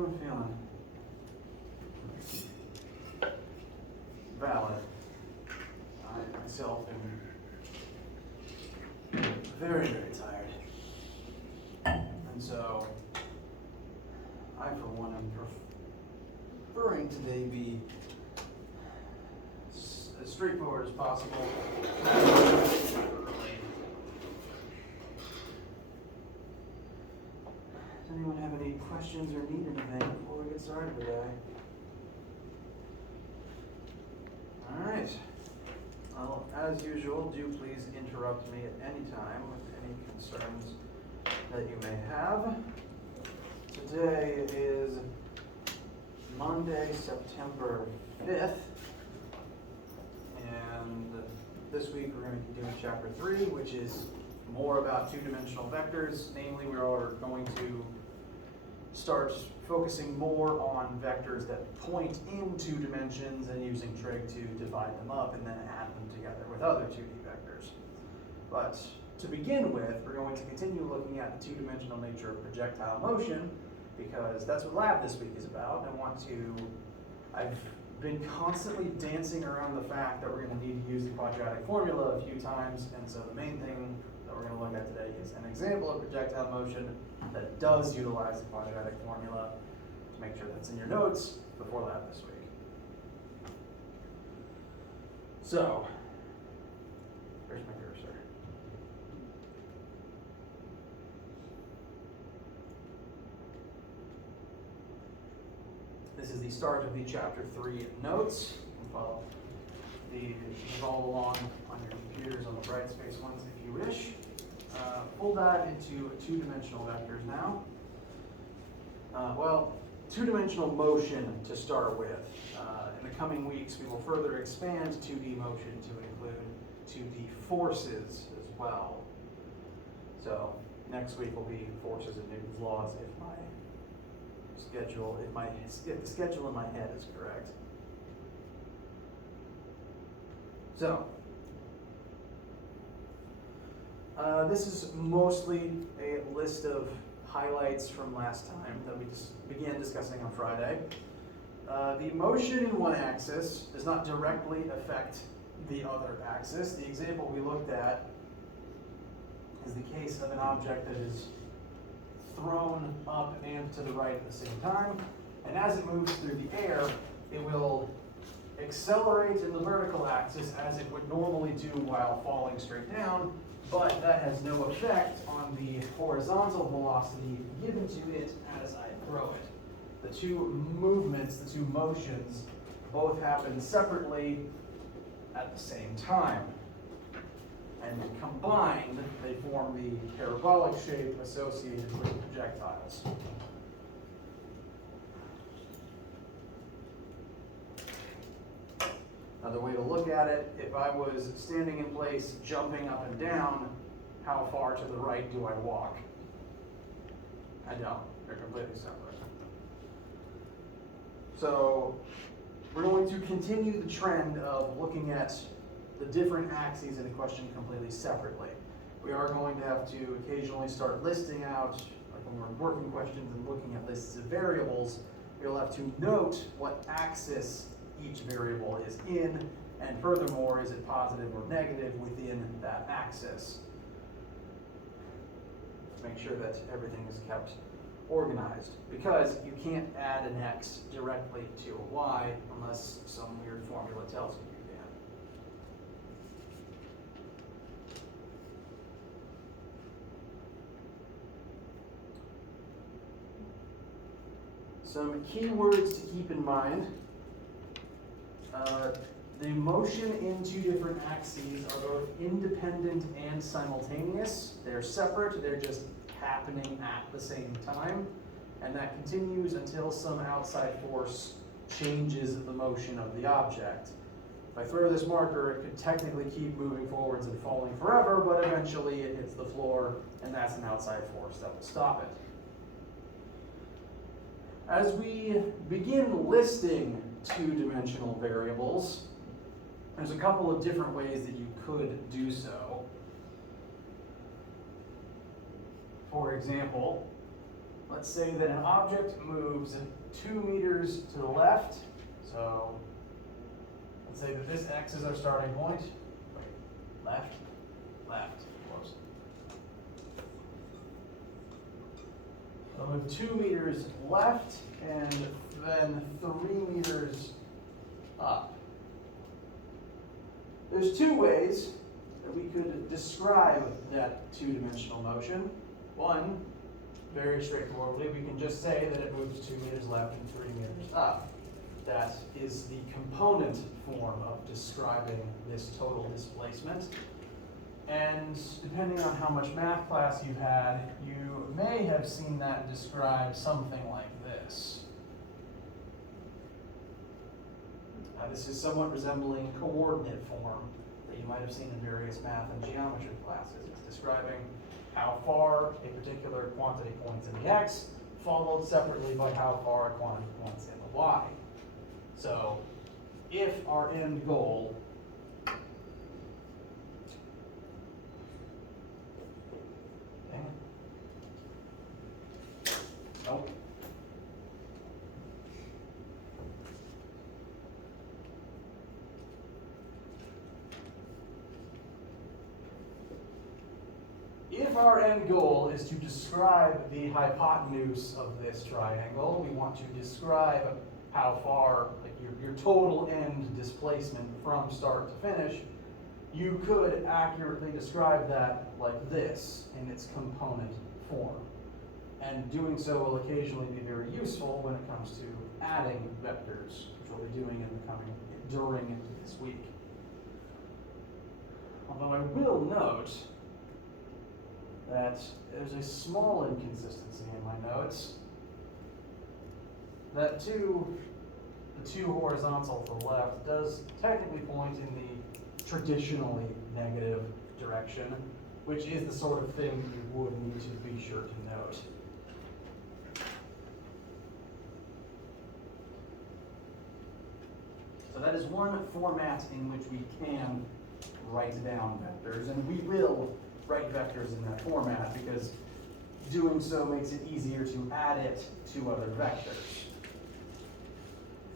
everyone feeling? Valid. I myself am very, very tired. And so, I for one am preferring today be as straightforward as possible. Does anyone have any questions or need anything before we get started today? Alright. Well, as usual, do please interrupt me at any time with any concerns that you may have. Today is Monday, September 5th, and this week we're going to be doing chapter 3, which is more about two-dimensional vectors. Namely, we are going to start focusing more on vectors that point in 2 dimensions and using trig to divide them up and then add them together with other 2D vectors. But to begin with, we're going to continue looking at the two-dimensional nature of projectile motion, because that's what lab this week is about. I've been constantly dancing around the fact that we're going to need to use the quadratic formula a few times, and so the main thing that we're going to look at today is an example of projectile motion that does utilize the quadratic formula. To make sure that's in your notes before lab this week. So, where's my cursor? This is the start of the chapter 3 notes. You can follow along on your computers on the Brightspace ones if you wish. We'll dive into two-dimensional vectors now. Well, two-dimensional motion to start with. In the coming weeks, we will further expand 2D motion to include 2D forces as well. So next week will be forces of Newton's laws if the schedule in my head is correct. So, this is mostly a list of highlights from last time that we began discussing on Friday. The motion in one axis does not directly affect the other axis. The example we looked at is the case of an object that is thrown up and to the right at the same time, and as it moves through the air, it will accelerate in the vertical axis as it would normally do while falling straight down, but that has no effect on the horizontal velocity given to it as I throw it. The two movements, the two motions, both happen separately at the same time. And combined, they form the parabolic shape associated with projectiles. Another way to look at it, if I was standing in place, jumping up and down, how far to the right do I walk? I don't. They're completely separate. So we're going to continue the trend of looking at the different axes in a question completely separately. We are going to have to occasionally start listing out, like when we're working questions and looking at lists of variables, we'll have to note what axis each variable is in, and furthermore, is it positive or negative within that axis. Make sure that everything is kept organized, because you can't add an x directly to a y unless some weird formula tells you. Some keywords to keep in mind. The motion in two different axes are both independent and simultaneous. They're separate, they're just happening at the same time. And that continues until some outside force changes the motion of the object. If I throw this marker, it could technically keep moving forwards and falling forever, but eventually it hits the floor, and that's an outside force that will stop it. As we begin listing two-dimensional variables, there's a couple of different ways that you could do so. For example, let's say that an object moves 2 meters to the left. So let's say that this X is our starting point. Wait, left, left, close. So I'll move 2 meters left and then 3 meters up. There's two ways that we could describe that two-dimensional motion. One, very straightforwardly, we can just say that it moves 2 meters left and 3 meters up. That is the component form of describing this total displacement. And depending on how much math class you've had, you may have seen that described something like this. This is somewhat resembling coordinate form that you might have seen in various math and geometry classes. It's describing how far a particular quantity points in the x, followed separately by how far a quantity points in the y. So if our end goal If our end goal is to describe the hypotenuse of this triangle, we want to describe how far, like your total end displacement from start to finish, you could accurately describe that like this in its component form. And doing so will occasionally be very useful when it comes to adding vectors, which we'll be doing during this week. Although I will note that there's a small inconsistency in my notes. That the two horizontal to the left does technically point in the traditionally negative direction, which is the sort of thing you would need to be sure to note. So that is one format in which we can write down vectors, and we will write vectors in that format because doing so makes it easier to add it to other vectors.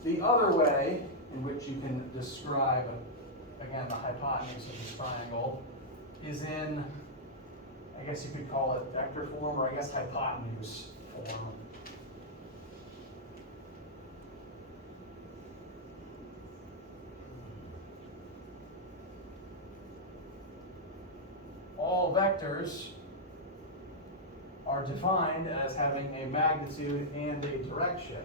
The other way in which you can describe, again, the hypotenuse of this triangle is in, I guess you could call it vector form, or I guess hypotenuse form. All vectors are defined as having a magnitude and a direction.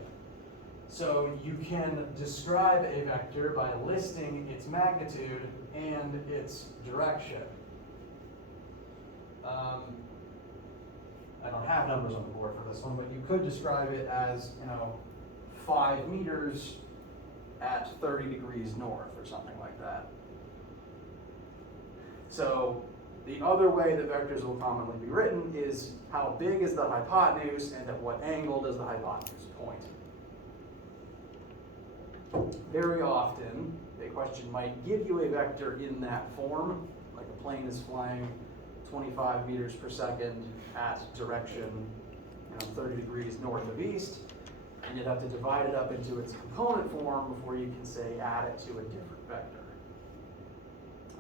So you can describe a vector by listing its magnitude and its direction. I don't have numbers on the board for this one, but you could describe it as, 5 meters at 30 degrees north or something like that. So the other way that vectors will commonly be written is how big is the hypotenuse and at what angle does the hypotenuse point. Very often, a question might give you a vector in that form, like a plane is flying 25 meters per second at direction 30 degrees north of east, and you'd have to divide it up into its component form before you can say add it to a different vector.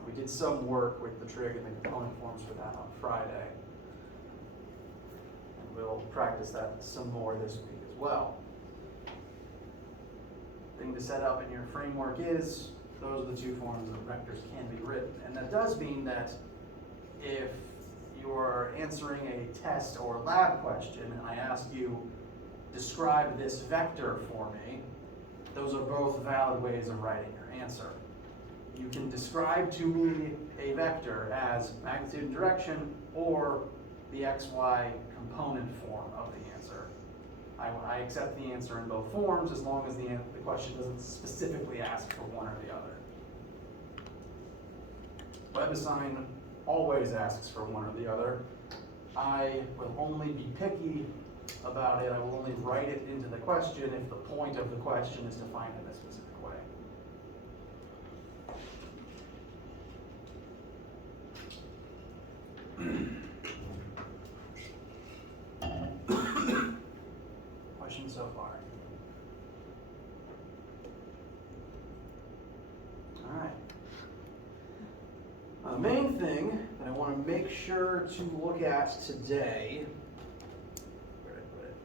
We did some work with the trig and the component forms for that on Friday. And we'll practice that some more this week as well. Thing to set up in your framework is, those are the two forms that vectors can be written. And that does mean that if you're answering a test or lab question and I ask you, describe this vector for me, those are both valid ways of writing your answer. You can describe to me a vector as magnitude and direction or the xy component form of the answer. I accept the answer in both forms as long as the question doesn't specifically ask for one or the other. WebAssign always asks for one or the other. I will only be picky about it. I will only write it into the question if the point of the question is defined in a specific way. the main thing that I want to make sure to look at today, where did I put it?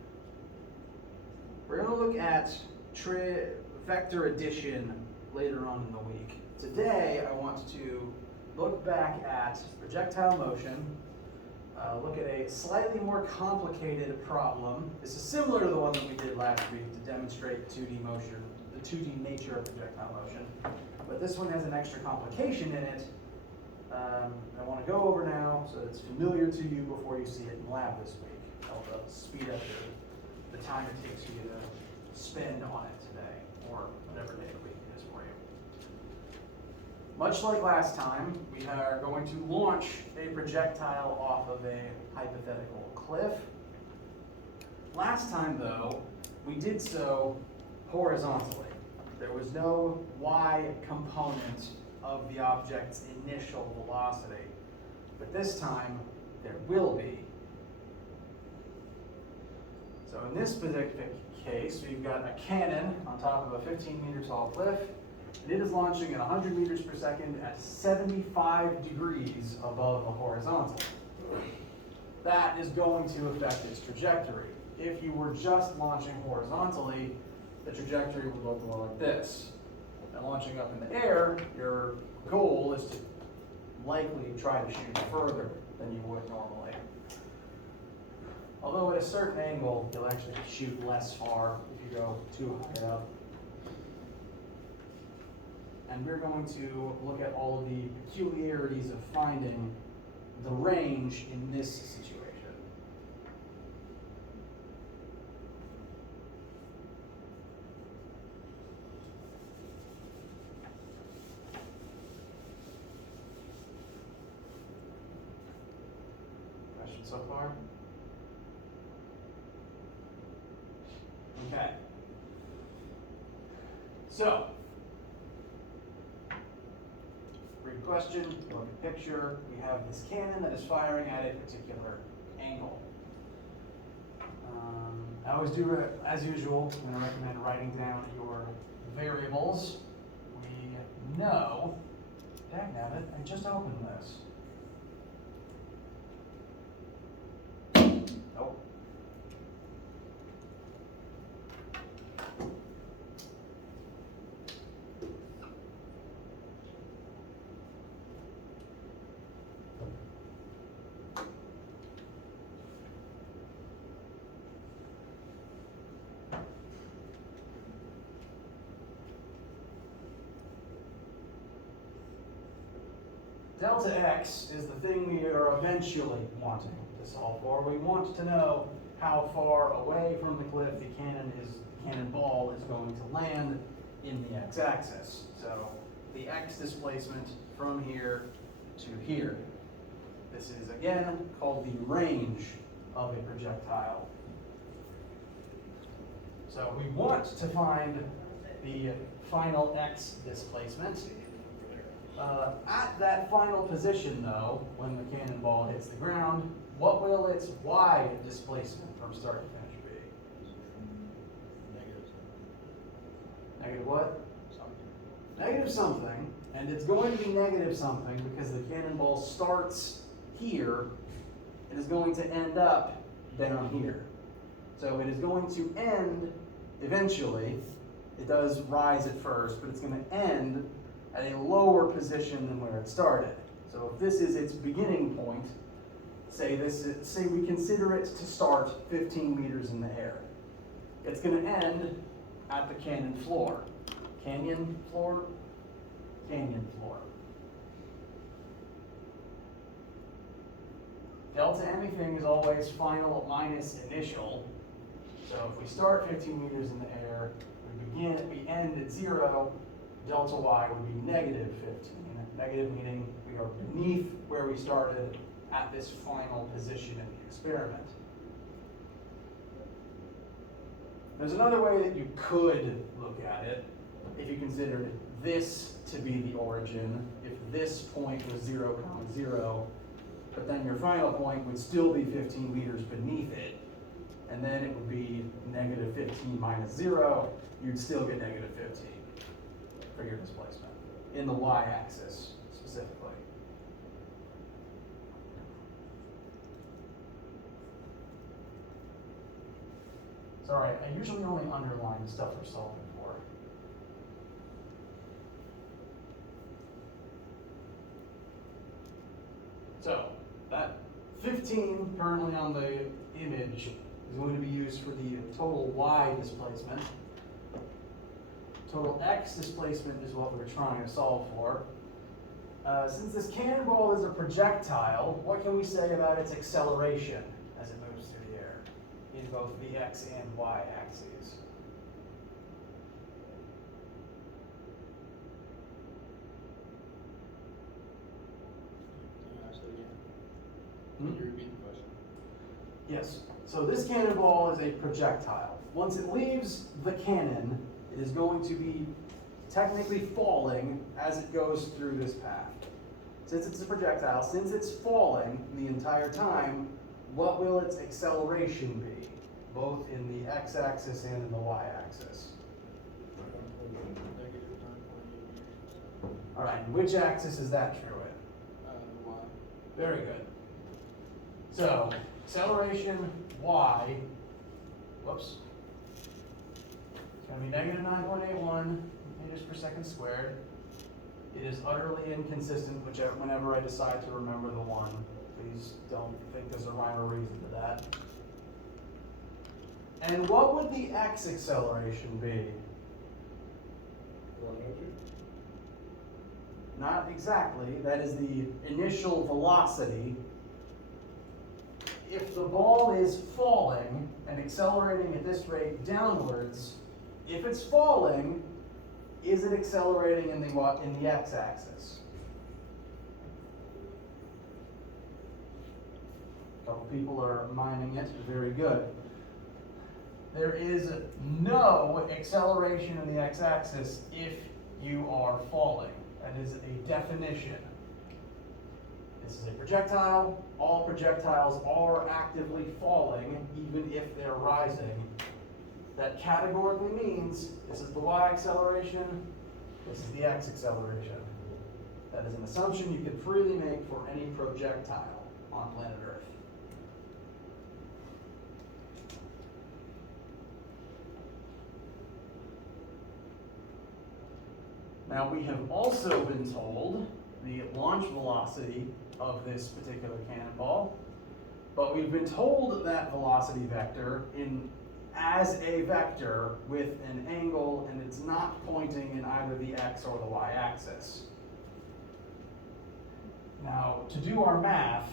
We're going to look at vector addition later on in the week. Today, I want to look back at projectile motion, look at a slightly more complicated problem. This is similar to the one that we did last week to demonstrate 2D motion, the 2D nature of projectile motion. But this one has an extra complication in it. I want to go over now so that it's familiar to you before you see it in lab this week. That'll speed up the time it takes you to spend on it today, or whatever day of the week it is for you. Much like last time, we are going to launch a projectile off of a hypothetical cliff. Last time, though, we did so horizontally. There was no y component of the object's initial velocity. But this time, there will be. So in this specific case, we've got a cannon on top of a 15-meter tall cliff. And it is launching at 100 meters per second at 75 degrees above the horizontal. That is going to affect its trajectory. If you were just launching horizontally, the trajectory would look more like this. And launching up in the air, your goal is to likely try to shoot further than you would normally. Although at a certain angle, you'll actually shoot less far if you go too high up. And we're going to look at all of the peculiarities of finding the range in this situation. Questions so far? Okay. So, read question, look at picture. We have this cannon that is firing at a particular angle. I always do, as usual, I'm going to recommend writing down your variables. We know, dagnabbit, I just opened this. Nope. Delta x is the thing we are eventually wanting to solve for. We want to know how far away from the cliff the cannonball is going to land in the x-axis. So the x displacement from here to here. This is again called the range of a projectile. So we want to find the final x displacement. At that final position, though, when the cannonball hits the ground, what will its y displacement from start to finish be? Negative what? Something. Negative something, and it's going to be negative something because the cannonball starts here and is going to end up down here. So it is going to end eventually. It does rise at first, but it's going to end at a lower position than where it started. So if this is its beginning point, say we consider it to start 15 meters in the air. It's going to end at the cannon floor. Canyon floor? Canyon floor. Delta anything is always final minus initial. So if we start 15 meters in the air, we end at 0, delta y would be negative 15. Negative meaning we are beneath where we started at this final position in the experiment. There's another way that you could look at it if you considered this to be the origin, if this point was 0, 0, but then your final point would still be 15 meters beneath it, and then it would be negative 15 minus 0, you'd still get negative 15 for your displacement in the y-axis specifically. Sorry, I usually only underline the stuff we're solving for. So, that 15 currently on the image is going to be used for the total y displacement. Total x displacement is what we're trying to solve for. Since this cannonball is a projectile, what can we say about its acceleration as it moves through the air in both the x and y axes? Can you ask that again? Hmm? Can you repeat the question? Yes. So this cannonball is a projectile. Once it leaves the cannon, it is going to be technically falling as it goes through this path. Since it's a projectile, since it's falling the entire time, what will its acceleration be, both in the x-axis and in the y-axis? Negative 9.8 meters. All right, and which axis is that true in? The y. Very good. So, acceleration y, whoops, it's going to be negative 9.81 meters per second squared. It is utterly inconsistent whenever I decide to remember the one. Please don't think there's a rhyme or reason to that. And what would the x acceleration be? 100. Not exactly. That is the initial velocity. If the ball is falling and accelerating at this rate downwards, if it's falling, is it accelerating in the x-axis? A couple people are miming it. Very good. There is no acceleration in the x-axis if you are falling. That is a definition. This is a projectile. All projectiles are actively falling, even if they're rising. That categorically means this is the y acceleration, this is the x acceleration. That is an assumption you can freely make for any projectile on planet Earth. Now we have also been told the launch velocity of this particular cannonball, but we've been told that velocity vector as a vector with an angle, and it's not pointing in either the x or the y axis. Now, to do our math,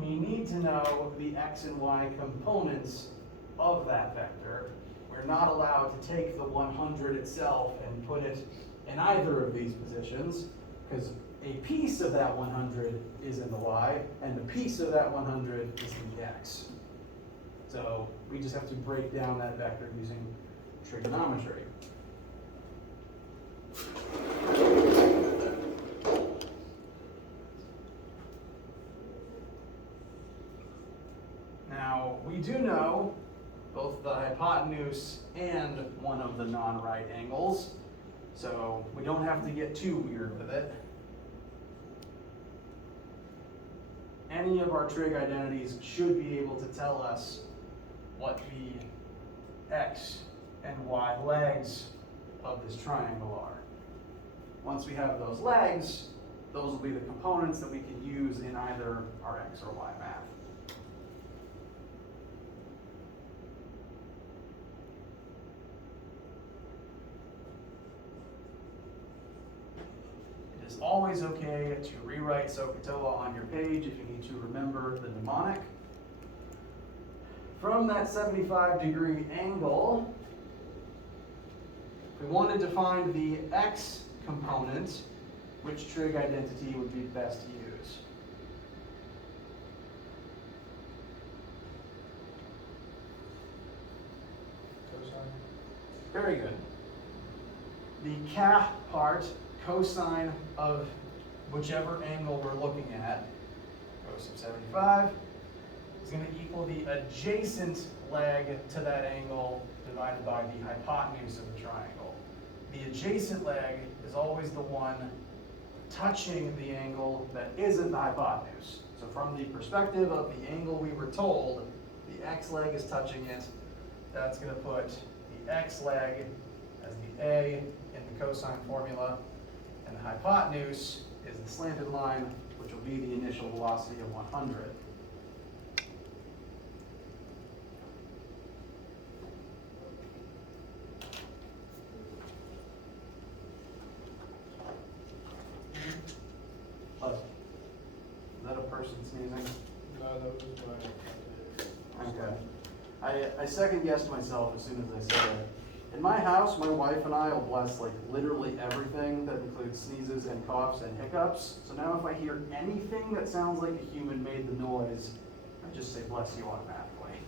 we need to know the x and y components of that vector. We're not allowed to take the 100 itself and put it in either of these positions, because a piece of that 100 is in the y, and a piece of that 100 is in the x. So we just have to break down that vector using trigonometry. Now, we do know both the hypotenuse and one of the non-right angles, so we don't have to get too weird with it. Any of our trig identities should be able to tell us what the x and y legs of this triangle are. Once we have those legs, those will be the components that we can use in either our x or y math. It is always okay to rewrite SOHCAHTOA on your page if you need to remember the mnemonic. From that 75-degree angle, if we wanted to find the x component, which trig identity would be best to use? Cosine. Very good. The CA part, cosine of whichever angle we're looking at, cos of 75, is going to equal the adjacent leg to that angle divided by the hypotenuse of the triangle. The adjacent leg is always the one touching the angle that isn't the hypotenuse. So from the perspective of the angle we were told, the x leg is touching it. That's going to put the x leg as the A in the cosine formula, and the hypotenuse is the slanted line, which will be the initial velocity of 100. Oh, is that a person sneezing? No, that was my. Okay. I second guessed myself as soon as I said it. In my house, my wife and I will bless like literally everything that includes sneezes and coughs and hiccups. So now if I hear anything that sounds like a human made the noise, I just say bless you automatically.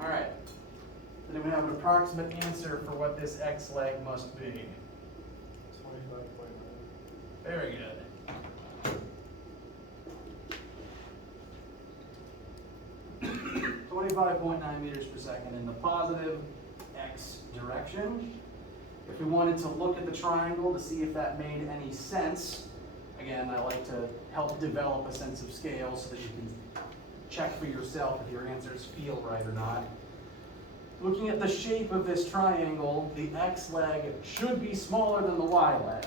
All right. Does anyone have an approximate answer for what this x leg must be? 25.9. Very good. 25.9 meters per second in the positive x direction. If we wanted to look at the triangle to see if that made any sense, again, I like to help develop a sense of scale so that you can check for yourself if your answers feel right or not. Looking at the shape of this triangle, the x leg should be smaller than the y leg.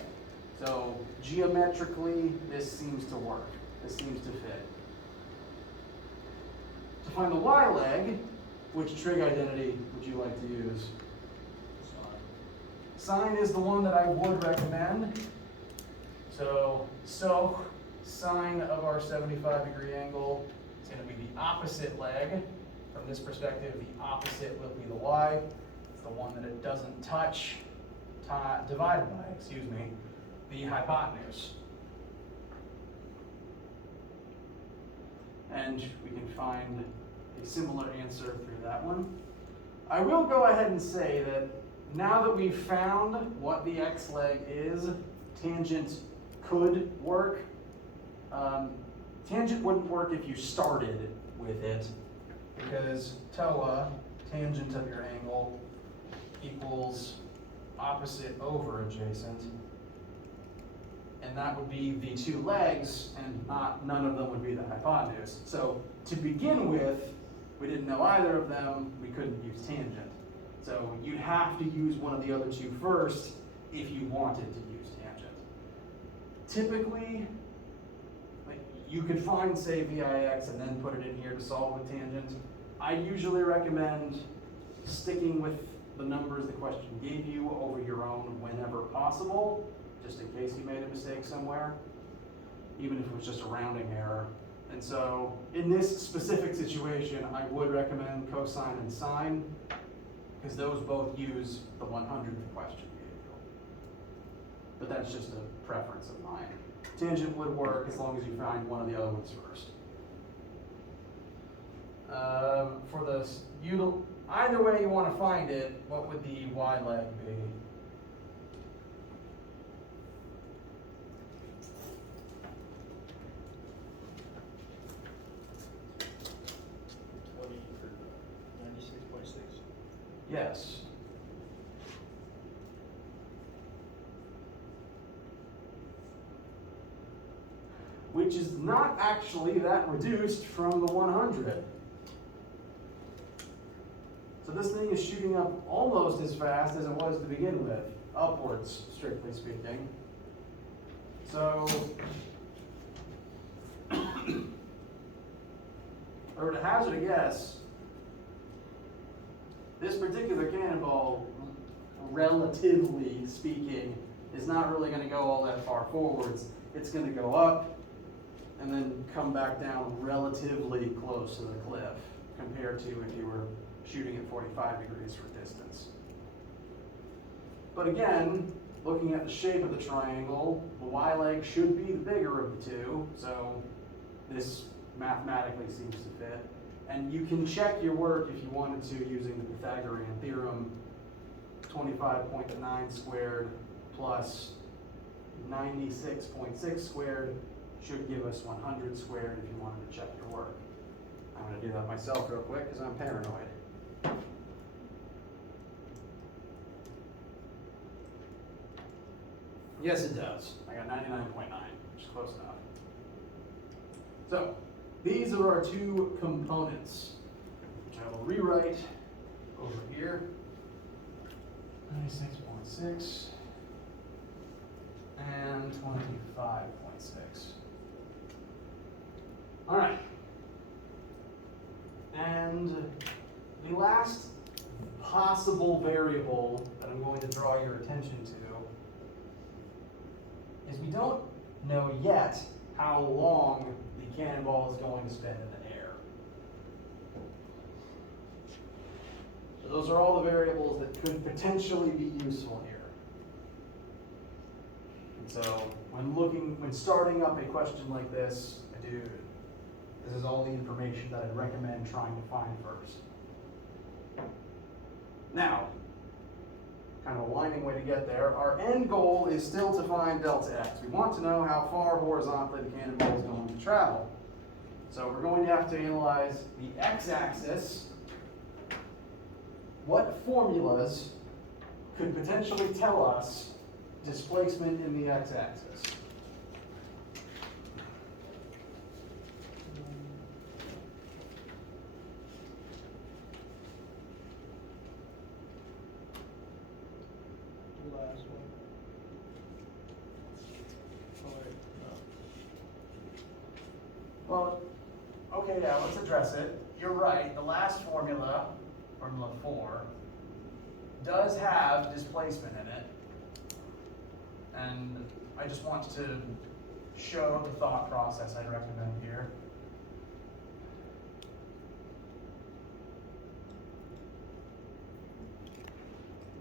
So geometrically, this seems to work. This seems to fit. To find the y leg, which trig identity would you like to use? Sine is the one that I would recommend. So sine of our 75-degree angle is going to be the opposite leg. From this perspective, the opposite will be the y. It's the one that it doesn't touch, divided by, the hypotenuse. And we can find a similar answer through that one. I will go ahead and say that now that we've found what the x leg is, tangent could work. Tangent wouldn't work if you started with it, because TOA, tangent of your angle, equals opposite over adjacent. And that would be the two legs, and none of them would be the hypotenuse. So to begin with, we didn't know either of them, we couldn't use tangent. So you'd have to use one of the other two first if you wanted to use tangent. Typically, you could find, say, VIX and then put it in here to solve with tangent. I usually recommend sticking with the numbers the question gave you over your own whenever possible, just in case you made a mistake somewhere, even if it was just a rounding error. And so in this specific situation, I would recommend cosine and sine, because those both use the 100th question gave you. But that's just a preference of mine. Tangent would work as long as you find one of the other ones first. For the either way you want to find it, what would the y leg be? Yes. Which is not actually that reduced from the 100. So this thing is shooting up almost as fast as it was to begin with, upwards, strictly speaking. So, or to hazard a guess, this particular cannonball, relatively speaking, is not really going to go all that far forwards. It's going to go up and then come back down relatively close to the cliff compared to if you were shooting at 45 degrees for distance. But again, looking at the shape of the triangle, the y leg should be the bigger of the two, so this mathematically seems to fit. And you can check your work if you wanted to using the Pythagorean theorem. 25.9 squared plus 96.6 squared should give us 100 squared if you wanted to check your work. I'm going to do that myself real quick because I'm paranoid. Yes, it does. I got 99.9, which is close enough. So, these are our two components, which I will rewrite over here. 96.6 and 25.6. All right. And the last possible variable that I'm going to draw your attention to is we don't know yet how long the cannonball is going to spend in the air. So those are all the variables that could potentially be useful here. And so when starting up a question like this is all the information that I'd recommend trying to find first. Now, kind of a winding way to get there, our end goal is still to find delta x. We want to know how far horizontally the cannonball is going to travel. So we're going to have to analyze the x-axis. What formulas could potentially tell us displacement in the x-axis? Last one. Oh, wait, no. Well, okay, yeah, let's address it. You're right, the last formula, Formula 4, does have displacement in it. And I just want to show the thought process I'd recommend here.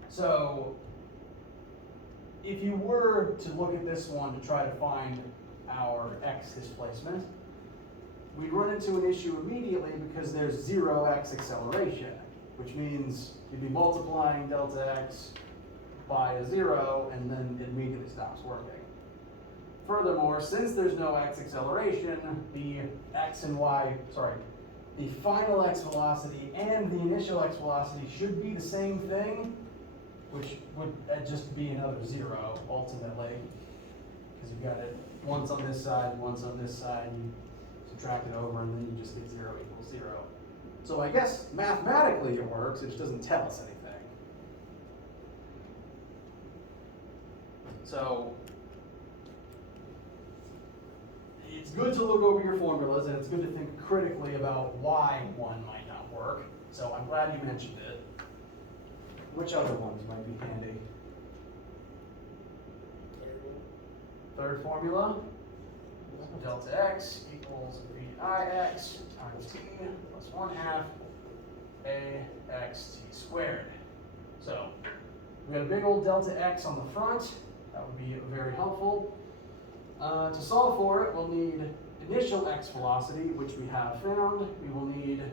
So, if you were to look at this one to try to find our x displacement, we'd run into an issue immediately because there's 0x acceleration, which means you'd be multiplying delta x by a 0 and then it immediately stops working. Furthermore, since there's no x acceleration, the final x velocity and the initial x velocity should be the same thing, which would just be another 0 ultimately, because you've got it once on this side, once on this side, you subtract it over, and then you just get 0 equals 0. So I guess mathematically it works, it just doesn't tell us anything. So it's good to look over your formulas, and it's good to think critically about why one might not work. So I'm glad you mentioned it. Which other ones might be handy? Third formula, delta x equals vix times t plus 1/2 axt squared. So we got a big old delta x on the front. That would be very helpful. To solve for it, we'll need initial x velocity, which we have found. We will need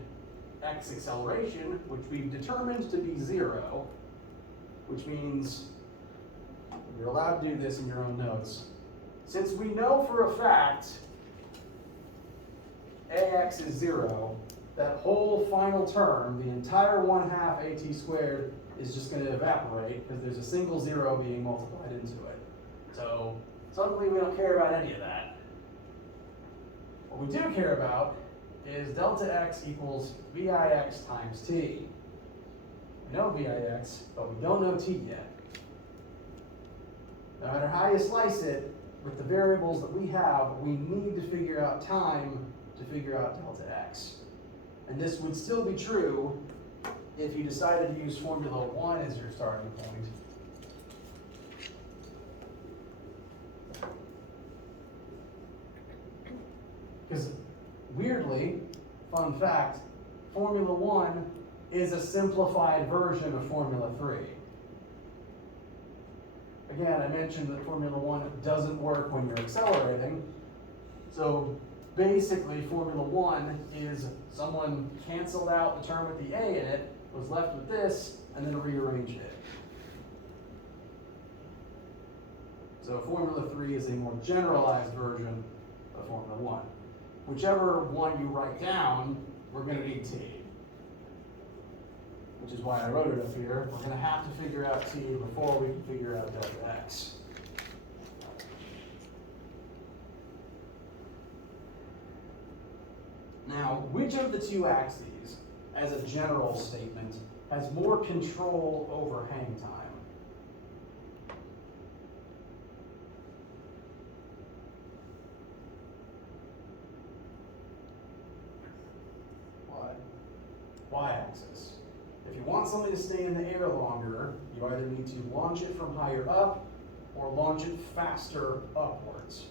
x acceleration, which we've determined to be 0, which means you're allowed to do this in your own notes. Since we know for a fact ax is 0, that whole final term, the entire 1/2 at squared, is just going to evaporate because there's a single 0 being multiplied into it. So suddenly we don't care about any of that. What we do care about is delta x equals vix times t. We know vix, but we don't know t yet. No matter how you slice it, with the variables that we have, we need to figure out time to figure out delta x. And this would still be true if you decided to use Formula 1 as your starting point. Because weirdly, fun fact, Formula 1 is a simplified version of Formula 3. Again, I mentioned that Formula 1 doesn't work when you're accelerating. So basically, Formula 1 is someone canceled out the term with the A in it, was left with this, and then rearranged it. So Formula 3 is a more generalized version of Formula 1. Whichever one you write down we're going to need t. Which is why I wrote it up here. We're going to have to figure out t before we can figure out delta x. Now, which of the two axes, as a general statement, has more control over hang time? Y-axis. If you want something to stay in the air longer, you either need to launch it from higher up or launch it faster upwards.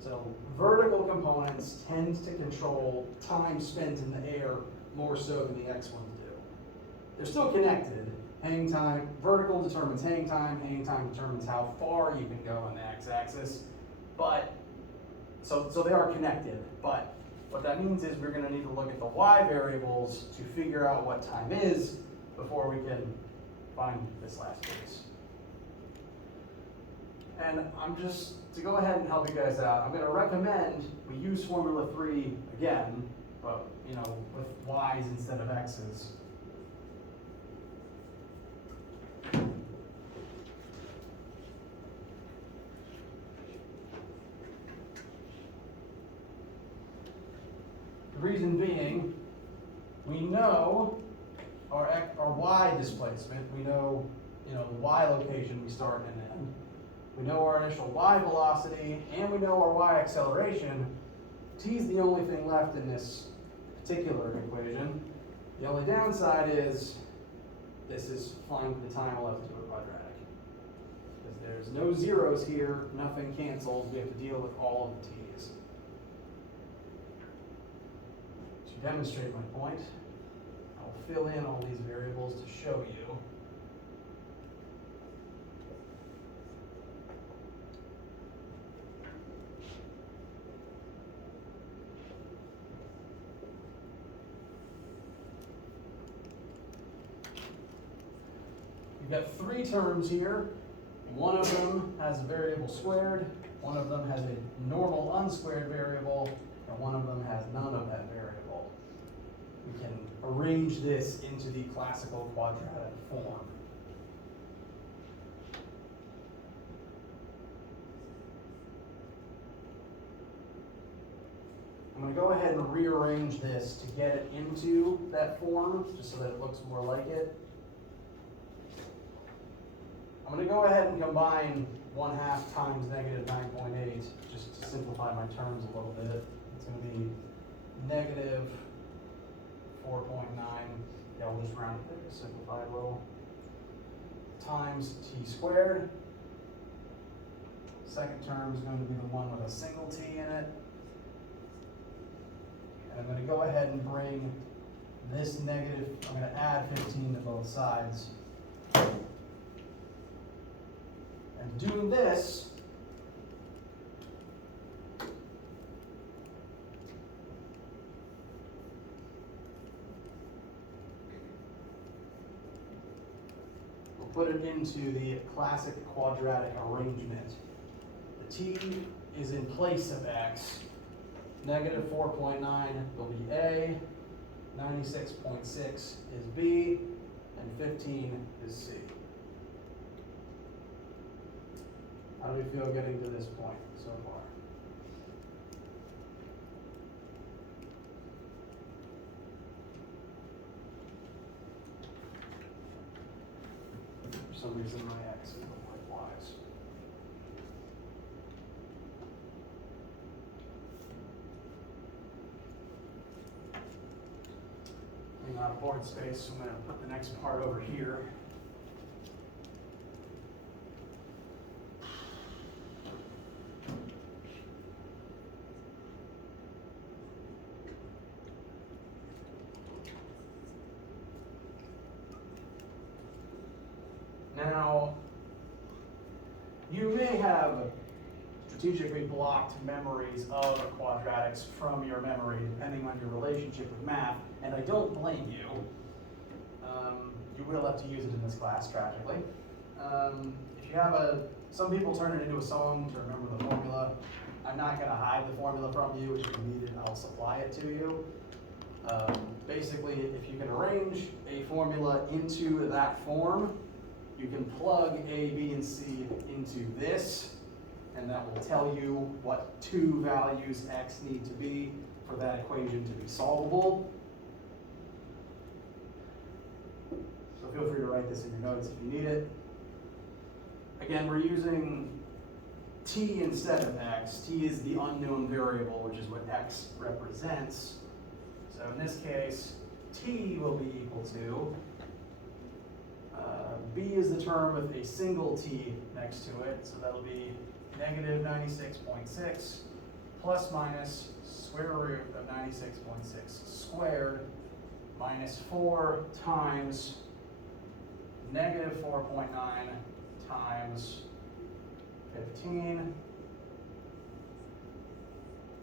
So vertical components tend to control time spent in the air more so than the x ones do. They're still connected. Hang time, vertical determines hang time determines how far you can go on the x-axis, but, so they are connected, but what that means is we're going to need to look at the y variables to figure out what time is before we can find this last case. And to go ahead and help you guys out, I'm going to recommend we use Formula 3 again, but with y's instead of x's. The reason being, we know our y displacement, we know the y location we start and end. We know our initial y velocity, and we know our y acceleration. T is the only thing left in this particular equation. The only downside is this is find the time we'll have to do a quadratic. Because there's no zeros here, nothing cancels, we have to deal with all of the t's. To demonstrate my point, I'll fill in all these variables to show you. We've got three terms here. One of them has a variable squared, one of them has a normal unsquared variable, and one of them has none of that variable. We can arrange this into the classical quadratic form. I'm going to go ahead and rearrange this to get it into that form, just so that it looks more like it. I'm going to go ahead and combine 1/2 times negative 9.8, just to simplify my terms a little bit. It's going to be negative 4.9, yeah, we'll just round it there to simplify it a little, times t squared. Second term is going to be the one with a single t in it. And I'm going to go ahead and bring this negative, I'm going to add 15 to both sides. And doing this, we'll put it into the classic quadratic arrangement. The t is in place of x. Negative 4.9 will be A, 96.6 is B, and 15 is C. How do we feel getting to this point so far? For some reason my x's look like y's. Running out of board space, so I'm going to put the next part over here. Now, you may have strategically blocked memories of quadratics from your memory, depending on your relationship with math, and I don't blame you. You will have to use it in this class, tragically. If you have some people turn it into a song to remember the formula. I'm not going to hide the formula from you. If you need it, I'll supply it to you. Basically, if you can arrange a formula into that form, you can plug A, B, and C into this, and that will tell you what two values x need to be for that equation to be solvable. So feel free to write this in your notes if you need it. Again, we're using t instead of x. T is the unknown variable, which is what x represents. So in this case, t will be equal to, b is the term with a single t next to it, so that'll be negative 96.6 plus minus square root of 96.6 squared minus 4 times negative 4.9 times 15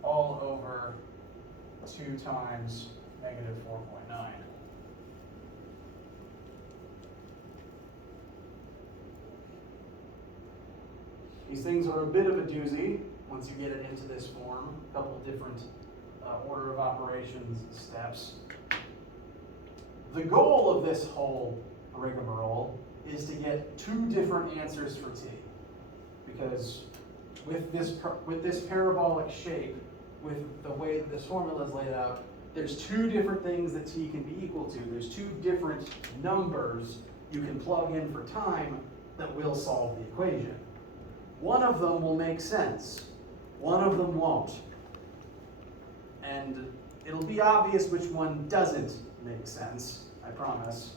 all over 2 times negative 4.9. These things are a bit of a doozy once you get it into this form. A couple different order of operations steps. The goal of this whole rigmarole is to get two different answers for t. Because with this parabolic shape, with the way that this formula is laid out, there's two different things that t can be equal to. There's two different numbers you can plug in for time that will solve the equation. One of them will make sense. One of them won't. And it'll be obvious which one doesn't make sense, I promise.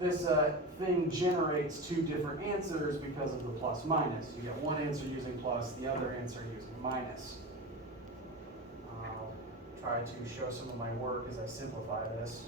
This thing generates two different answers because of the plus minus. You get one answer using plus, the other answer using minus. I'll try to show some of my work as I simplify this.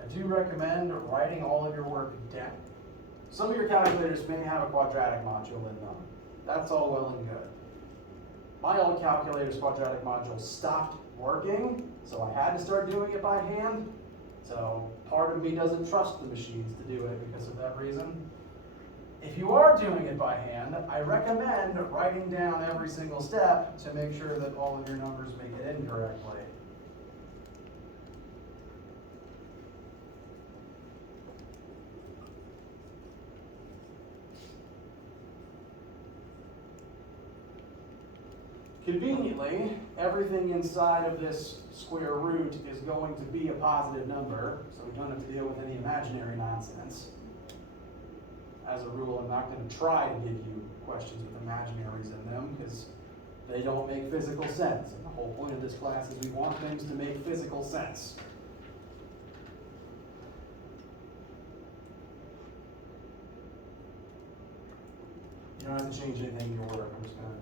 I do recommend writing all of your work down. Some of your calculators may have a quadratic module in them. That's all well and good. My old calculator's quadratic module stopped working, so I had to start doing it by hand. So part of me doesn't trust the machines to do it because of that reason. If you are doing it by hand, I recommend writing down every single step to make sure that all of your numbers make it in correctly. Conveniently, everything inside of this square root is going to be a positive number, so we don't have to deal with any imaginary nonsense. As a rule, I'm not going to try to give you questions with imaginaries in them, because they don't make physical sense. And the whole point of this class is we want things to make physical sense. You don't have to change anything in your work. I'm just going to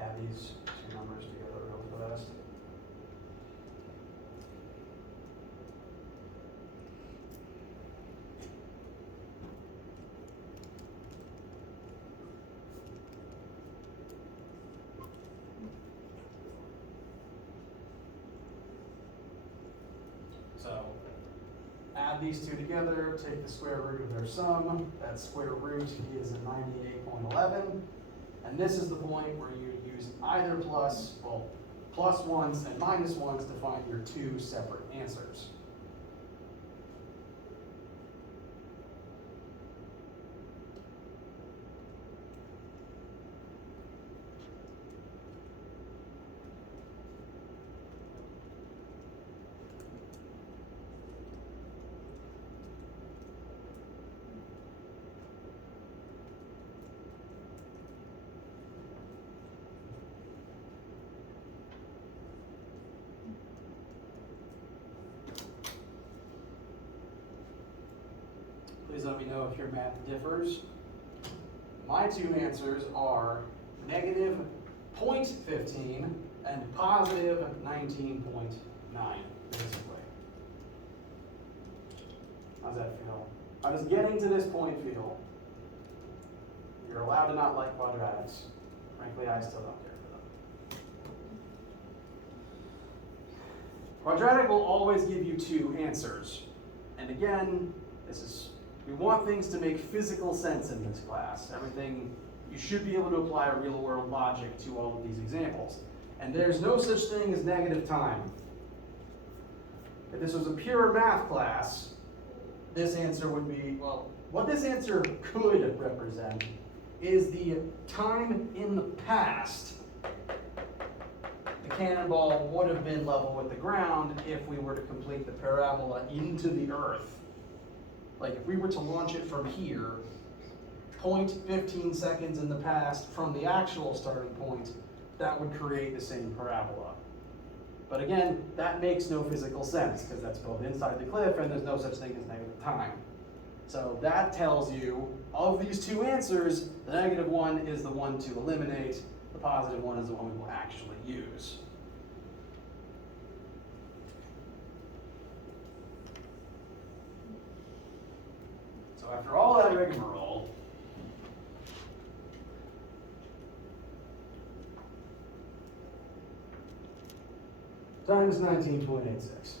add these two numbers together real fast. So add these two together, take the square root of their sum. That square root is a 98.11. And this is the point where you use either plus ones and minus ones to find your two separate answers. Please let me know if your math differs. My two answers are negative 0.15 and positive 19.9, basically. How's that feel? How does getting to this point feel? You're allowed to not like quadratics. Frankly, I still don't care for them. Quadratic will always give you two answers. And again, we want things to make physical sense in this class. Everything, you should be able to apply a real world logic to all of these examples. And there's no such thing as negative time. If this was a pure math class, this answer would be, well, what this answer could represent is the time in the past the cannonball would have been level with the ground if we were to complete the parabola into the earth. Like if we were to launch it from here, 0.15 seconds in the past from the actual starting point, that would create the same parabola. But again, that makes no physical sense because that's both inside the cliff and there's no such thing as negative time. So that tells you, of these two answers, the negative one is the one to eliminate, the positive one is the one we will actually use. So after all that rigmarole, times 19.86.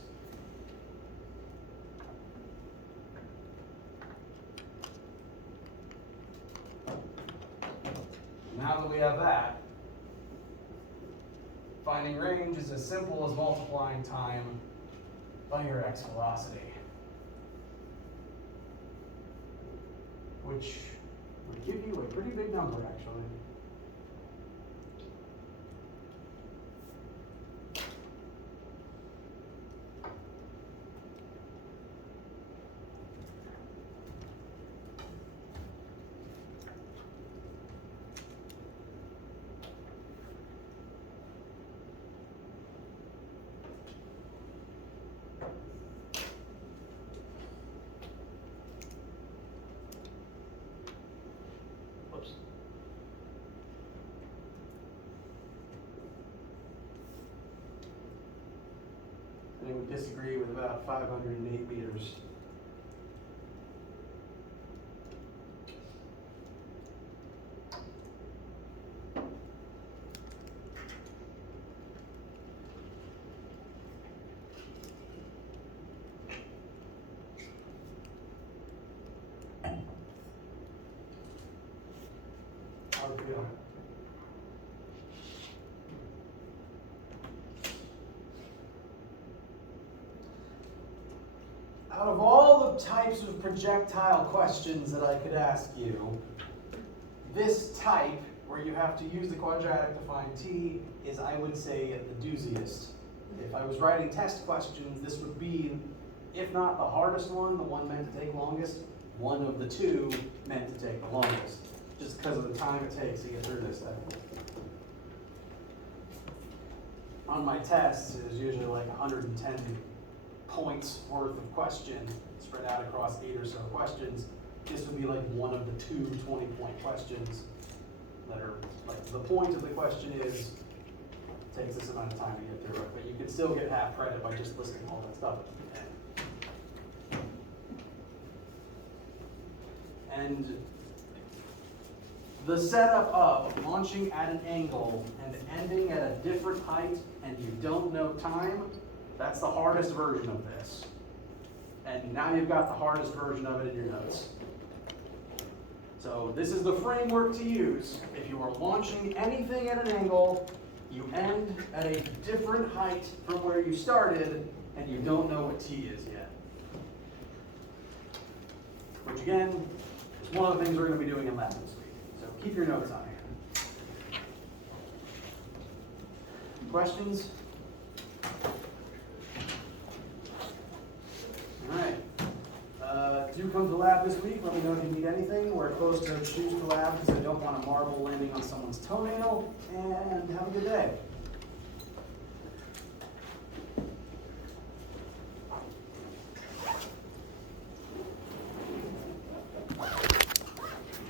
Now that we have that, finding range is as simple as multiplying time by your x velocity, which would give you a pretty big number, actually. And it would disagree with about 508 meters. How do you feel? Out of all the types of projectile questions that I could ask you, this type, where you have to use the quadratic to find t, is, I would say, the dooziest. If I was writing test questions, this would be, if not the hardest one, the one meant to take longest, one of the two meant to take the longest, just because of the time it takes to get through this thing. On my tests, it was usually like 110 points worth of question spread out across 8 or so questions. This would be like one of the two 20-point questions that are like, the point of the question is, it takes this amount of time to get through it, but you can still get half credit by just listing all that stuff at the end. And the setup of launching at an angle and ending at a different height and you don't know time, that's the hardest version of this. And now you've got the hardest version of it in your notes. So this is the framework to use. If you are launching anything at an angle, you end at a different height from where you started, and you don't know what t is yet. Which again, is one of the things we're going to be doing in lab this week. So keep your notes on hand. Questions? All right. Do come to lab this week. Let me know if you need anything. Wear closed-toed shoes to lab because I don't want a marble landing on someone's toenail. And have a good day.